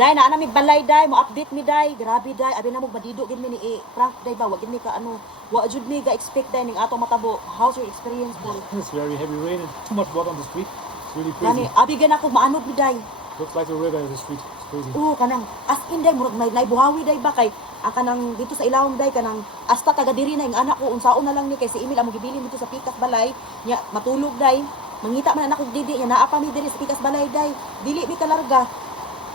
Day na mi balay day mo update mi day. Grabe day, abi na mo madido gid mi ni prank day ba, wa gid mi ka ano, wa jud mi ga expect day ning ato matabo. How's your experience po? It's very heavy rain and too much water on the street. It's really Yani crazy. abi gan ako maanog mi day. Looks like a river in the street. It's crazy. Oo kanang as in day murag may buhawi day ba kay kanang dito sa ilawom day kanang hasta taga diri na ing anak ko unsaon na lang ni kay si Emil amo gibilin dito sa Pikas Balay nya matulog day. Mangita man anak ko didi nya naa pa mi diri sa Pikas Balay day. Dili mi kalarga.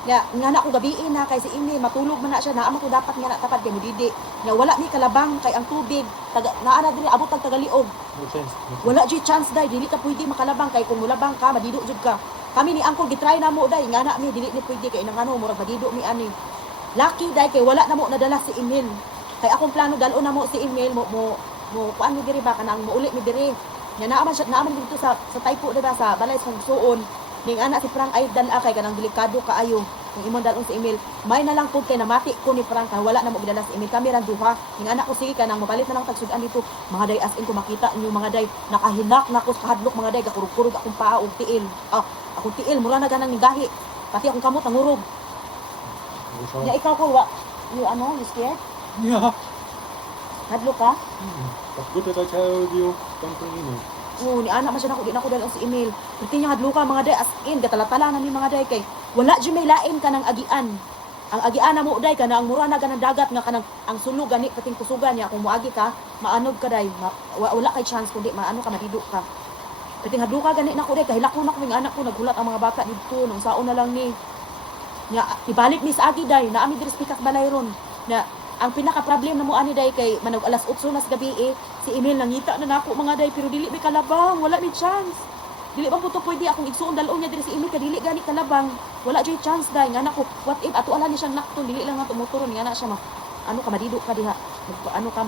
Ya, nga na ko gabiin na kay si Emil matulog man na siya naa man ko dapat nga na tapat kay mudidi. Nya wala mi kalabang kay ang tubig taga naa na diri abot ang tagaliog. No chance. No chance. Wala jud chance day dili ka pwede makalabang kay kung mulabang ka madido jud ka. Kami ni angkol gitry na mo day nga na mi dili ni pwede kay nang ano murag madido mi ani. Lucky day kay wala na mo nadala si Emil. Kay akong plano dalon na mo si Emil mo kuan mi diri ba kanang muuli mi diri. Nya naa man dito sa Taypo diba sa balay sa suon. Ning anak si Frank ay dala kay kanang delikado kaayo. Kung imong dalon si Emil, may na lang pud kay namati ko ni Frank kay wala na mo gidala si Emil. Kami ra duha. Ning anak ko sige kanang mabalit na lang tagsudan dito. Mga day as in ko makita niyo mga day nakahinak na ko sa kahadlok mga day gakurog-kurog akong paa og tiil. Akong tiil mura na ganang gahi. Pati akong kamot nangurog. Ya ikaw ko you you scared? Yeah. Hadlok ka? That's good that I told you. Don't bring email. Oo, ni anak man siya di na ko dalon si Emil. Perti niya hadlo ka mga day as in gatalatala na ni mga day kay wala jud may lain kanang agian. Ang agian na mo day kana ang mura na ganang dagat nga kanang ang sulog gani pating kusugan niya kung moagi ka maanog ka day wala kay chance kundi maano ka madido ka. Perting hadlo ka gani na ko day kay hilako na ko ng anak ko nagulat ang mga bata dito nung saon na lang ni. Nya ibalik mi sa agi day na ami diri sa Pikas Balay ron. Na ang pinaka problem na mo ani day kay manog alas 8 nas gabi si Emil nangita na nako mga day pero dili may kalabang wala may chance dili ba puto pwede akong igsuon dalon niya diri si Emil kay dili gani kalabang wala jay chance day nga nako what if ato ala ni siyang nakton dili lang nga tumotoron nga na siya ano ka madido ka diha ano ka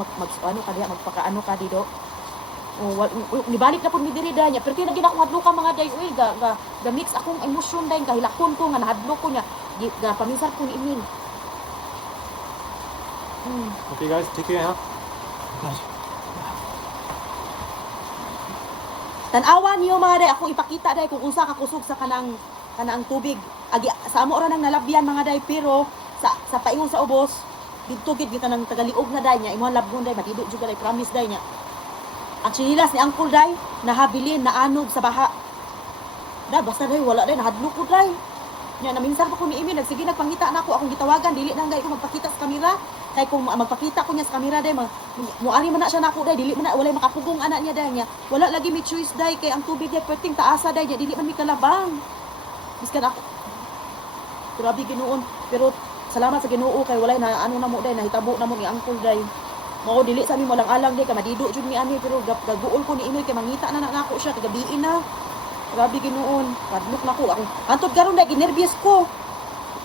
ano ka diha magpakaano ka dido nibalik na pud mi diri day nya pero lagi na akong hadlo ka mga day uy ga mix akong emosyon day kahilakon ko nga nahadlo ko nya ga paminsar ko ni Emil. Okay, guys, take care, huh? Tanawan niyo mga day, ako ipakita day kung unsa ka kusog sa kanang tubig. Agi sa amo ra nang nalabyan mga day pero sa paingon sa ubos didto gid kita nang tagaliog na day nya imong labgon day matido jud day promise day nya. Ang chinilas ni Uncle day nahabilin naanog sa baha. Da basta day wala day nahadlok ko day. Nya naminsan pa ko ni Emil sige nagpangita na ako akong gitawagan dili na gay ko magpakita sa kamera. Kay kung magpakita ko niya sa kamera day muari man na siya nako day dili man na walay makapugong anak niya day niya wala lagi may choice day kay ang tubig day perting taasa day dili man mi kalabang biskan ako grabe Ginoon pero salamat sa Ginoo kay walay na ano na mo day nahitabo na mo ni Uncle day mao dili sa mi mo lang alang day kay madido jud ni ani pero gaguol ko ni Inoy kay mangita na nako siya kagabiin na grabe Ginoon kadlok nako ako antod karon day ginervyos ko